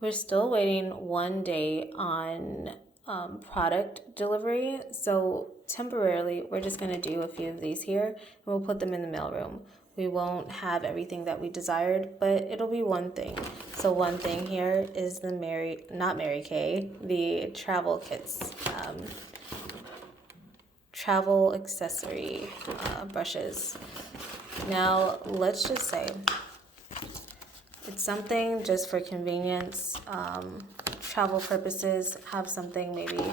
We're still waiting 1 day on product delivery. So temporarily, we're just going to do a few of these here and we'll put them in the mailroom. We won't have everything that we desired, but it'll be one thing. So one thing here is the not Mary Kay, the travel kits, travel accessory brushes. Now, let's just say it's something just for convenience, travel purposes. Have something maybe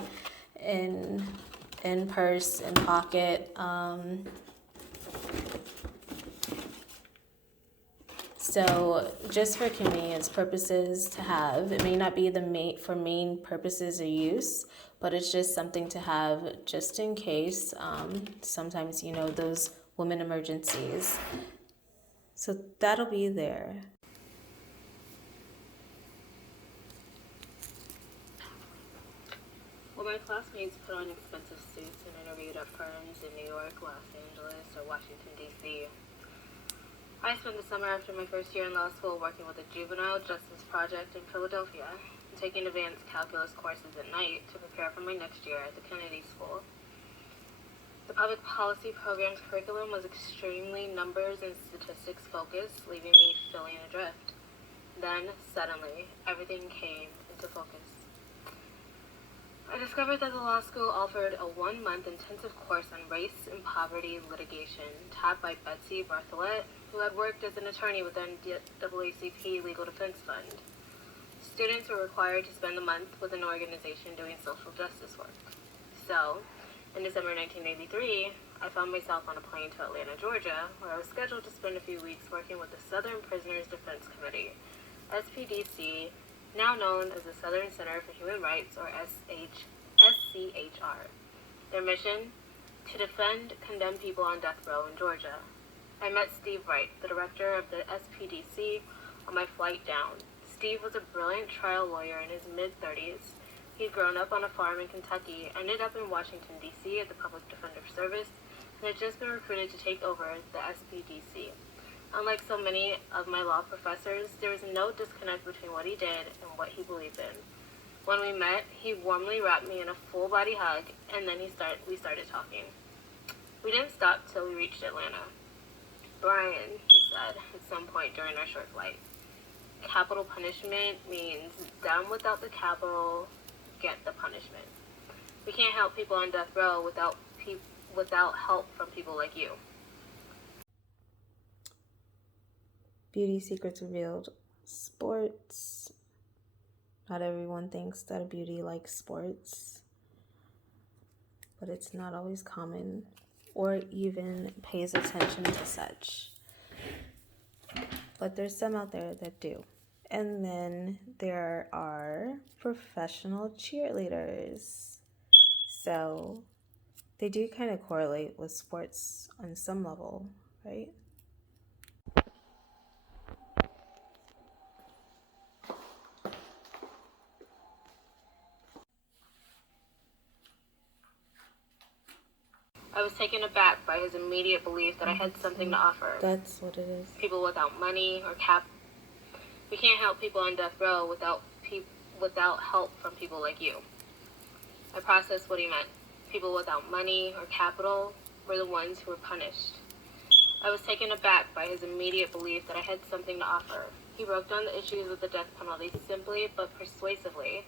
in purse, in pocket. So just for convenience purposes to have. It may not be the main purposes of use, but it's just something to have just in case. Sometimes those women emergencies. So that'll be there. Well, my classmates put on expensive suits and interviewed at firms in New York, Los Angeles, or Washington, D.C. I spent the summer after my first year in law school working with a juvenile justice project in Philadelphia and taking advanced calculus courses at night to prepare for my next year at the Kennedy School. The public policy program's curriculum was extremely numbers and statistics focused, leaving me feeling adrift. Then, suddenly, everything came into focus. I discovered that the law school offered a 1-month intensive course on race and poverty litigation, taught by Betsy Bartholet, who had worked as an attorney with the NAACP Legal Defense Fund. Students were required to spend the month with an organization doing social justice work. So, in December 1983, I found myself on a plane to Atlanta, Georgia, where I was scheduled to spend a few weeks working with the Southern Prisoners Defense Committee, SPDC, now known as the Southern Center for Human Rights, or SCHR. Their mission? To defend condemned people on death row in Georgia. I met Steve Wright, the director of the SPDC, on my flight down. Steve was a brilliant trial lawyer in his mid-30s. He'd grown up on a farm in Kentucky, ended up in Washington, D.C. at the Public Defender Service, and had just been recruited to take over the SPDC. Unlike so many of my law professors, there was no disconnect between what he did and what he believed in. When we met, he warmly wrapped me in a full-body hug, and then we started talking. We didn't stop till we reached Atlanta. Brian, he said, at some point during our short flight, capital punishment means done without the capital, get the punishment. We can't help people on death row without help from people like you. Beauty secrets revealed. Sports. Not everyone thinks that a beauty likes sports, but it's not always common or even pays attention to such. But there's some out there that do. And then there are professional cheerleaders. So they do kind of correlate with sports on some level, right? I was taken aback by his immediate belief that I had something to offer. That's what it is. People without money or cap. We can't help people on death row without help from people like you. I processed what he meant. People without money or capital were the ones who were punished. I was taken aback by his immediate belief that I had something to offer. He broke down the issues with the death penalty simply but persuasively,